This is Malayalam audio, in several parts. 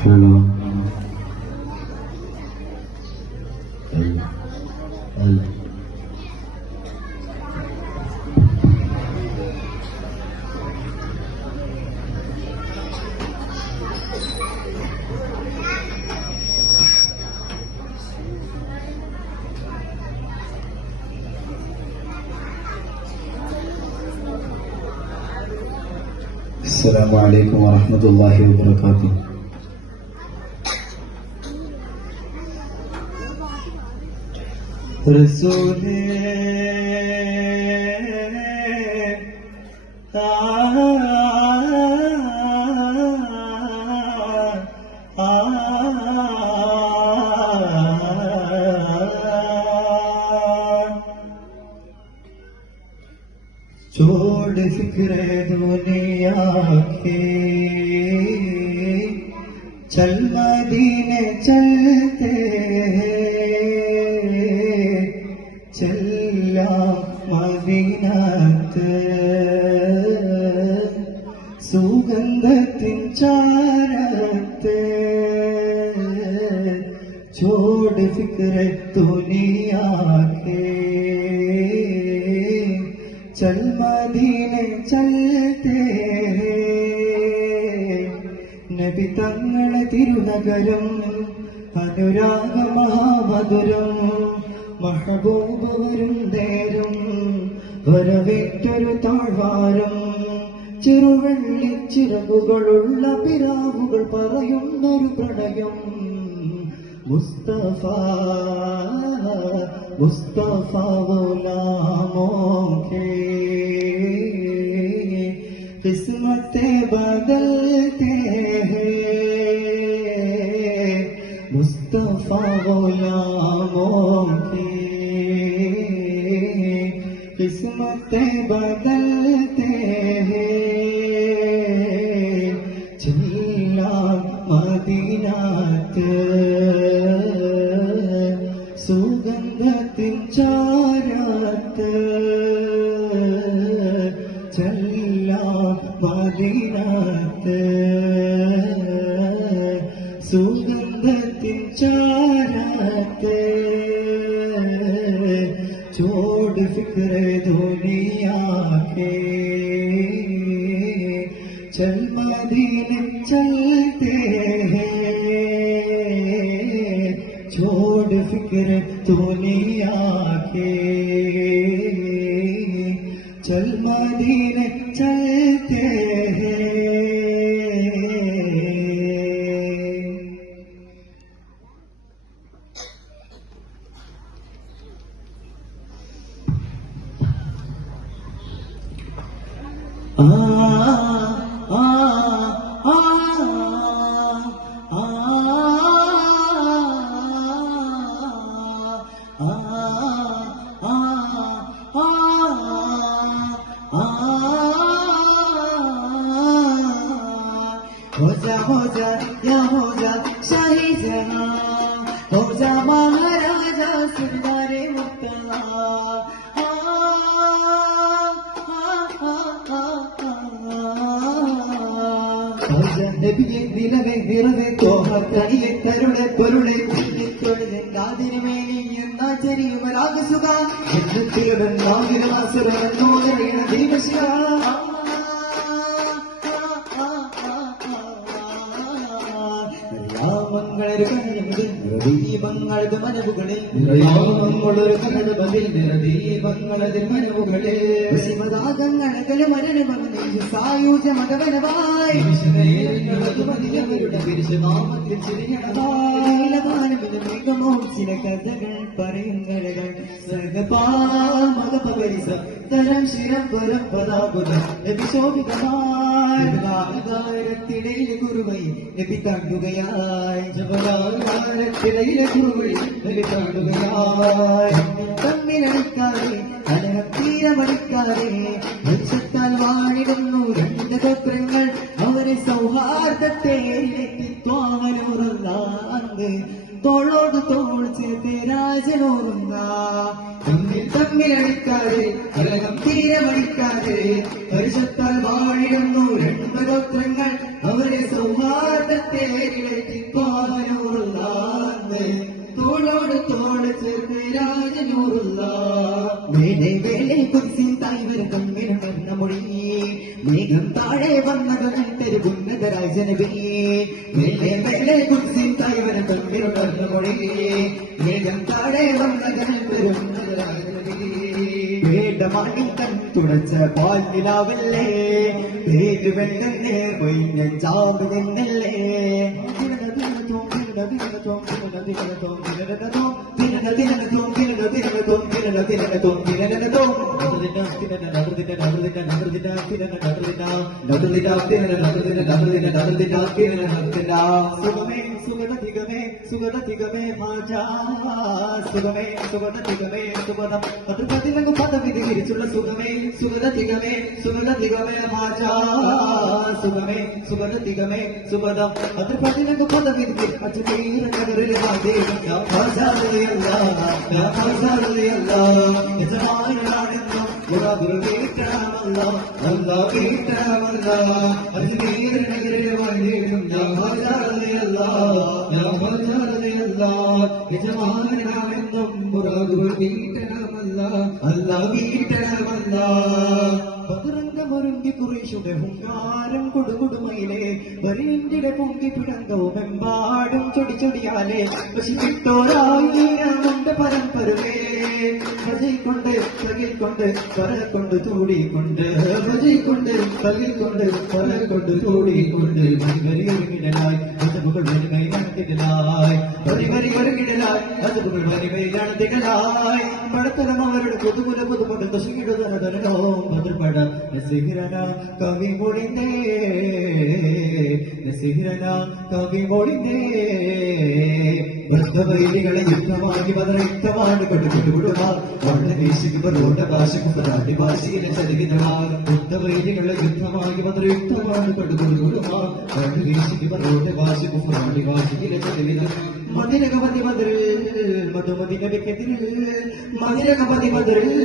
Hello. السلام عليكم ورحمة الله وبركاته. رسولي छोड़ फिक्रे दुनिया के चल मदीने चलते चला मदीनത്ത് സുഗന്ധത്തിൻ ചാരത്ത് छोड़ फिक्रे दुनिया के चल मदीने चलते നബി തങ്ങളെ തിരുനഗരം അനുരാഗ മഹാമധുരം മഹബൂബ് വരും നേരം വരവേറ്റൊരു താഴ്വാരം ചെറുവെള്ളി ചിറകുകളുള്ള പിരാവുകൾ പറയുന്നൊരു പ്രണയം മുസ്തഫ മുസ്തഫ ഗുലാമോं के किस्मतें बदलते हैं मुस्तफा गुलामों की किस्मतें बदलते हैं चला मदीनाത്ത് സുഗന്ധത്തിൻ ചാരത്ത് ചല്ലാ മദീനത്ത് സുഗന്ധത്തിൻ ചാരത്ത് छोड़ फिक्रे दुनिया के चल मदीने चलते हैं छोड़ फिक्रे दुनिया के चल मदीने चलते हैं हो जा या हो जा शाही जहां हो जा महाराजा सुनदारे मुक्तला നബിയെ നിലവേ നിറവേ തോഹത്തണിയെ തരുളെ പൊരുളെ തൊഴുതൻ കാതിരുമേനി എന്നാ ചെറിയുമരാഗ സുഖ എന്നത്തിലും നാഗിരവാസുരനോദരീണ ദൈവശിവ മംഗളൊരു കണിയുണ്ട് ദീപങ്ങളത് മനവുകളിൽ മംഗളൊരു കനത് ബദിൽ ദീപങ്ങളതിൽ മനവുകളിൽ ശിവദാഗങ്ങളകല മരണമഗ്നി സായുജ മകവനവായി മതിലവരുടെ വിരിശനാമത്തിൽ ചിരിയണവാനമിത് മേഘമോ ചില കഥകൾ പറയുന്നഴകൾ സർഗപാമകപരിസ തരം ശിരം പരം പദാബുധ നബിശോഭിതമായിരത്തിടയിലെ കുറുവൈ നബി താണ്ടുകയായി ജപലാകാരത്തിടയിലെ കുറുവൈ നബി താണ്ടുകയായി തമ്മിലടിക്കാതെ കലഹത്തീരമടിക്കാതെ വൃക്ഷത്താൽ വാണിടുന്നു രണ്ട് ചക്രങ്ങൾ അവരെ സൗഹാർദ്ദത്തെ ത്വാമനോറങ്ങാന്ന് തോളോട് തോൾ ചേർത്ത് രാജനോറുന്ന തമ്മിലടിക്കാതെ കലഹം തീരമടിക്കാതെ വൃക്ഷത്താൽ വാണിടുന്നു രണ്ട് ചക്രങ്ങൾ അവരെ സൗഹാർദ്ദത്തെ വന്നതൊരു ഉന്നതരായ ജനവിയെ മെല്ലെ മെല്ലെ കുറിച്ചിൻ കൈവര തൊണ്ടിലുണർന്നു മൊഴി വേഗം താഴെ വന്നതൊരു ഉന്നതരായ വേടമാണി കൺ തുടച്ച പാൽ നിലാവല്ലേ പേര് വെള്ളന്നെ കൊയ്ഞ്ഞ ചാവ് നിന്നല്ലേ സുഖമേ സുഗതധികമേ സുഗതധികമേ ഭാജാ സുഖമേ സുഗതധികമേ സുഗതം പതിനൊന്ന് പദവിധി വിരിച്ചുള്ള സുഖമേ സുഗതധികമേ സുഗതധികമേ ഭാജാ സുഖമേ സുഗതധികമേ സുഗതം അത് പതിനൊന്ന് പദവിധി അജ്മീർ നഗറിൽ യജമാനാണെന്നും ഗുരുവായൂർ വീട്ടമല്ല അല്ല വീട്ടമല്ല അജ്മീർ നഗറിൽ വഴിയും യജമാനാണെന്നും ഗുരുവായൂർ വീട്ടമല്ല അല്ല വീട്ടമല്ല പതുരംഗമൊരുങ്ങി കുറേശുടെ ഹുങ്കാരം കൊടുകുടുമയിലെ വരേണ്ടിടെ പൊങ്കി പിടങ്കവും എമ്പാടും ചൊടി ചൊടിയാലെ വശിട്ടോരായിരമുണ്ട് പരമ്പരവേ ഭജയിക്കൊണ്ട് പകിൽക്കൊണ്ട് പറക്കൊണ്ട് തൂടിക്കൊണ്ട് ഭജയിക്കൊണ്ട് പകിൽക്കൊണ്ട് പറക്കൊണ്ട് തൂടിക്കൊണ്ട് വരിവരികിടലായി അതുകൾ വരിമൈ നടത്തിടലായി വരിവരികിടലായി അതുകൾ വരിമൈ നടത്തിടലായി പടത്തരം അവരുടെ പുതുമുല പുതുമുണ്ട് ദശകിടുതനോ മധുപട നസിഹിരന കവി മൊഴിന്തേ നസിഹിരന കവി മൊഴിന്തേ വൈരികളെ യുദ്ധമാക്കി പതരയുദ്ധമാണ് കൊടുക്കൊടുകൊടുക വളരെ വീശിക്കുമ്പോഴോടെ ഭാഷക്കുമ്പതാട്ടി ഭാഷയിലെ ചതിക്കുന്നവർ ബുദ്ധവൈരികളെ യുദ്ധമാക്കി പതരയുദ്ധമാണ് കൊടുകൊടുകൊടുക വളരെ വീശിക്കുമ്പോഴോടെ ഭാഷക്കുമ്പതാട്ടി ഭാഷയിലെ ചതിവിധ മതിരകപതി മധുരിൽ മധുമതി നബിക്കെതിരിൽ മതിരകപതി മധുരിൽ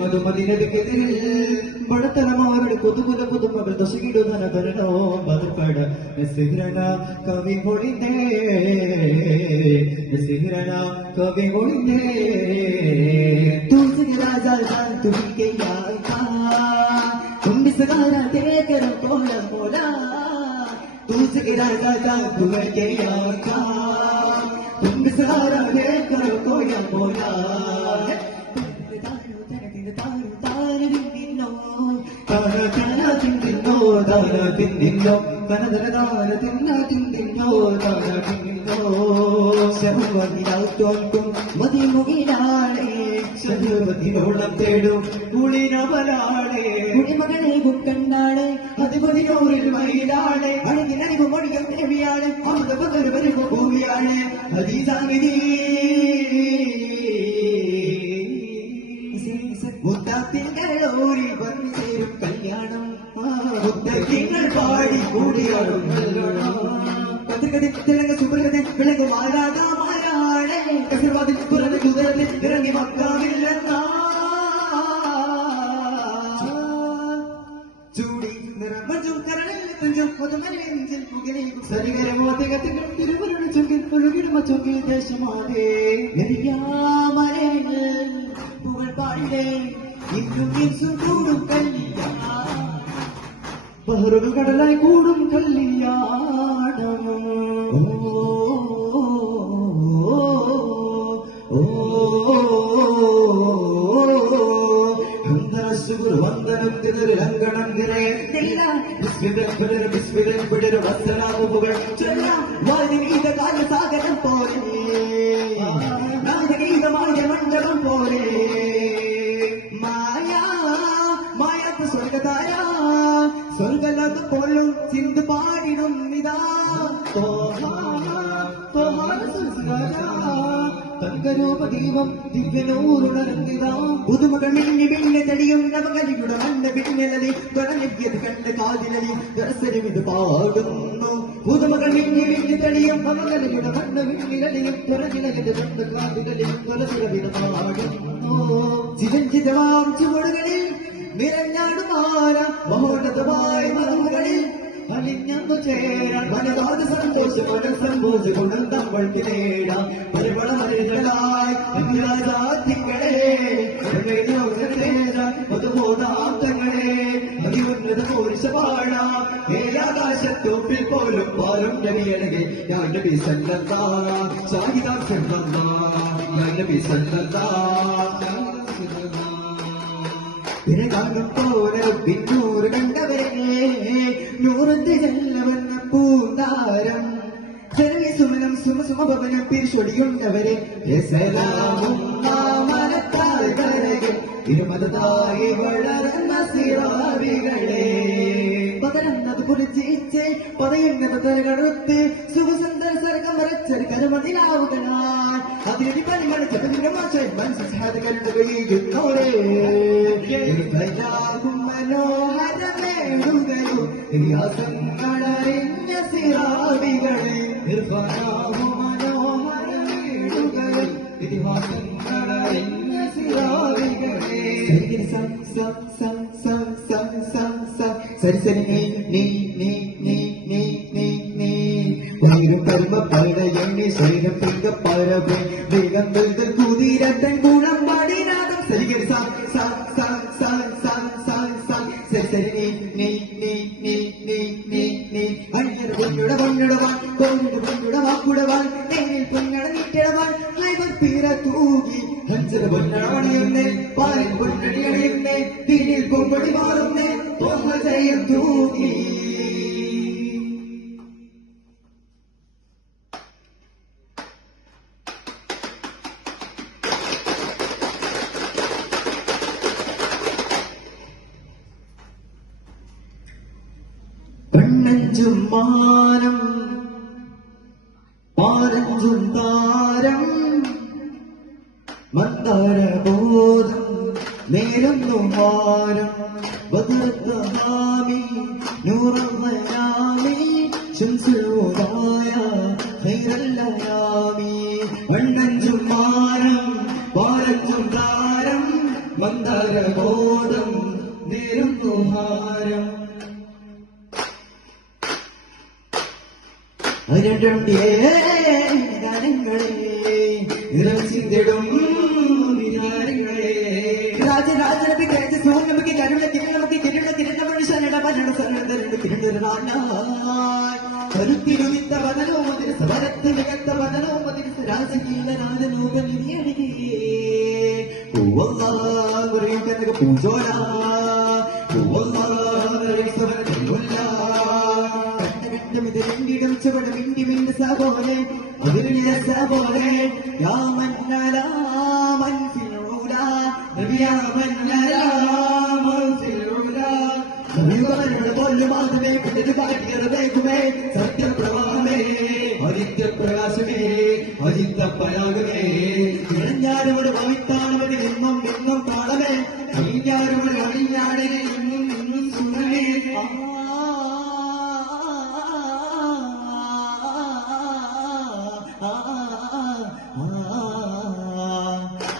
മധുമതി നബിക്കെതിരിൽ ബടത്തലമാരുടെ പുതുപുത പുതുമകൾ ദശകിടുതനോ ബതുപട നസിഹിരന കവി മൊഴിന്തേ നസിഹിരന കവി മൊഴിന്തേ तुझे राजा जान तुम्ही के यार का तुम बिसगारा तेरे करो कोला मोला तुझे राजा जान तुम्ही के यार का तुम बिसगारा तेरे करो कोला मोला തിന്നിന്നോ കനതലതാര തിന്നോ താര തിന്നിന്നോ ശവതിനൗത്തോൽക്കും മതിമുകിലാളെ ശരീരത്തിനോളം തേടും കുളിരവലാളെ കുടിമകളെ കുക്കണ്ടാളെ അതിപതിനൂറിൽ മയിലാളെ അഴകിനറിവ് മൊഴിയും ദേവിയാളെ അമൃത പകരു വരുമ്പോ ഭൂമിയാളെ അതീസാമിതി മുത്തത്തിങ്ങളോരി വന്നു ചേരും കല്യാണം മുത്തങ്ങൾ പാടി കൂടിയാടും തിളങ്ങ സുപ്രകഥ വിളങ്ങും ആരാധമാരാളെ കസർവാദിൽ പുറത്ത് കുതിരത്തിൽ ഇറങ്ങി മക്കാവില്ലെന്ന ചൂടി നിറമഞ്ചും കരളിൽ തുഞ്ചും പൊതുമനെഞ്ചിൽ മുകളിൽ സരികരമോദകത്തിനും തിരുവരുണ ചൊങ്കിൽ പുഴുകിടുമ ചൊങ്കിൽ ദേശമാതേ നെരിയാമരങ്ങൾ പുകൾ പാടിലേ ഇന്നും ഇൻസും കൂടും കല്ലിയാ ബഹറുകൾ കടലായി കൂടും കല്ലിയാടം വന്ദനത്തിനൊരു ലംഘനം വസ്ത്രനാമുകൾ ചൊല്ലാം വാരിഗീത കാലസാഗരം പോലെ നാഗീതമായ മണ്ഡലം പോലെ മായാത്ത സ്വർഗതാര സ്വർഗലത് പോലും ചിന്ത് പാടിടും ഇതാ തങ്കരൂപദീപം ദിവ്യനൂറുണർന്നിതാ പുതുമകൾ മിന്നി പിന്നെ തെളിയും നവകലിയുടെ മണ്ണ പിന്നലി തൊടലിയത് കണ്ട കാതിലി ദർശനമിത് പാടുന്നു പുതുമകൾ മിന്നി പിന്നെ തെളിയും നവകലിയുടെ മണ്ണ പിന്നിലലിയും തുറകിലത് കണ്ട കാതിലലിയും തുറസിലവിത് പാടുന്നു ചിരഞ്ജിതമാം ചുവടുകളിൽ നിറഞ്ഞാടുമാര മഹോന്നതമായ മറവുകളിൽ അലിഞ്ഞു ചേരാൻ മനവാദ സന്തോഷപ്പെടും സംഭോജകൊണ്ടും നമ്മൾക്ക് നേടാം പരിമളമരുതലായി അതിരാജാത്തിങ്ങളെ മധുബോധാന്തങ്ങളെ അതിഉന്നത ആകാശത്തോപ്പിൽ പോലും പാലും നബിയഴകെ യാ നബി സല്ലല്ലാഹ് ഷാഹിദാ സല്ലല്ലാഹ് യാ നബി സല്ലല്ലാഹ് പിന്നെ കാണും പോലെ പിന്നൂറ് കണ്ടവരെ നൂറത്ത് ചെല്ലവന്ന പൂന്താരം ചെറിയ സുമനം സുമസുമഭവനം പിരിച്ചൊടിയുണ്ടവരെ മനത്താൽ കരകെ ഇരുമതായി വളർന്ന സിറാവികളെ പകരുന്നത് കുറിച്ച് പറയുന്നത് തലകടുത്ത് സുഖസുന്ദര സർഗം വരച്ചൊരു കരുമതിലാവുകളാൽ അതിനെ പണിമണിച്ചതിന്റെ മോശം മനസ്സിലാകുന്നോരെ മനോഹരമേടുകയും ഇതിഹാസങ്ങളറിഞ്ഞ സിറാവികളെ മനോഹരമേടുകയും ഇതിഹാസങ്ങളറിഞ്ഞ സിറാവികളെ സരി സരി കർമ്മ പരയണി ശരീരം പിങ്ക പരവേ വേഗം വെൽതൽ കുതിരത്തൻ ഗുണം പാടിനാദം സരികരി സരി സരി അഞ്ഞര പൊന്നുടവാൻ കോന്നുടവാക്കുടവാൻ നേരിൽ പൊന്നട നീട്ടിടവാൻ ഹൈബർ പീര തൂകി അഞ്ചര പൊന്നടവണിയുന്നേ പാലിൽ പൊന്നടി അണിയുന്നേ തീരിൽ പൊമ്പടി മാറുന്നേ തോന്നൽ ചെയ്യും തൂകി കണ്ണഞ്ചും മാനം പാലഞ്ചും താരം മന്ദാരബോധം നേരൊന്നും വാരം ബദറത്തഹാമി നൂറമയാമി ശംസുലോദായ ഖൈറല്ലയാമി കണ്ണഞ്ചും മാനം പാലഞ്ചും താരം മന്ദാരബോധം നേരൊന്നും വാരം ഗാനങ്ങളെ നിറച്ചിടും രാജരാജനബി കഴിച്ച സോനബിക്ക് കരുണ കിരണമൊക്കെ കിരണ കിരണ മനുഷ്യനട ഭരണ സന്നദ്ധരുടെ കരുത്തിരുവിത്ത വനലോ മതിന് സമരത്ത് മികത്ത വനലോ മതിന് രാജകീല രാജനോകനിധിയടികേ കനക പൂജോല രണ്ടിടം ചുവട് മിണ്ടി മിണ്ട് സപോലെ അതിരുടെ സപോലെ യാമന്നലാമൻ ഫിൽഊല നബിയാമന്നലാമൻ ഫിൽഊല നബിയുടെ പോലും മാത്രമേ കണ്ടിട്ട് കാട്ടിയതേക്കുമേ സത്യപ്രവാഹമേ ആദിത്യപ്രകാശമേ അജിത്ത പരാഗമേ ഇഴഞ്ഞാരോട് പവിത്താണവന് ഇന്നും ഇന്നും താളമേ അണിഞ്ഞാരോട് അണിഞ്ഞാടേ ഇന്നും ഇന്നും സുഖമേ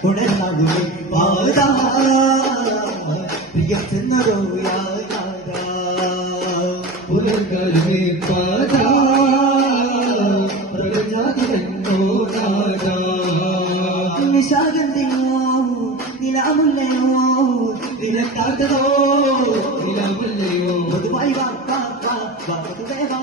ഉണർന്നാകുമേ പാതാ പ്രിയം ചെന്നതോ യാതാ പുലർകാലുമേ പാതാ നിശാഗന്ധിയോ നിലാമുല്ലയോ നിലക്കാത്തതോ നിലാമുല്ലയോ മധുവായി വാ മധുദേവാ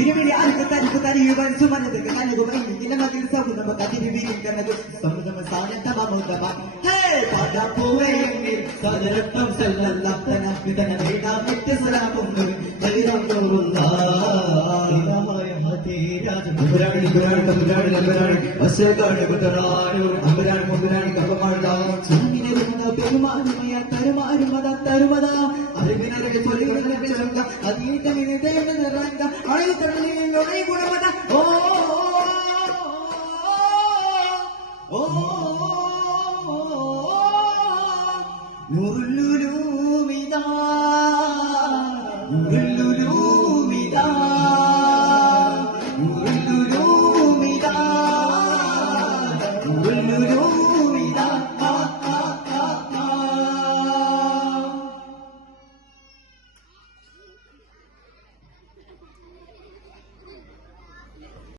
ഇരുമിടി ആർക്ക് തനിക്ക് തരിയുവാൻ സുമനതക്ക് നൽകുവാൻ നിലമതിൽ സൗന്ദര്യ കതിരിവിരിക്കുന്ന സമുദ്ര സാനത്തമമുദമ ഹേ പാടാപ്പൂവേ സദരത്തം സല്ലല്ലാഹന വിതന വേദാ വ്യത്യസ്തരാകുന്നു ബലിരാം തോറുന്ന ഇതാമായ ഹതീരാജ മുരാണി മുരാണി നമ്പരാണി അശകാണ് മുതറാനു അമ്പരാണി മുതറാണി കപ്പമാടാ ചുന്നിനെരുന്ന പെരുമാനുമയ തരുമാരുമത തരുമത അറിവിനരെ ചൊല്ലിവിടരെ ചൊല്ല അതീതമിനെ ദേവനരംഗ അഴുതള്ളിലൊരേ ഗുണമത ഓ ഓ നുറുലുലുമിതാ നുറുലുലുമിതാ നുറുലുലുമിതാ നുറുലുലു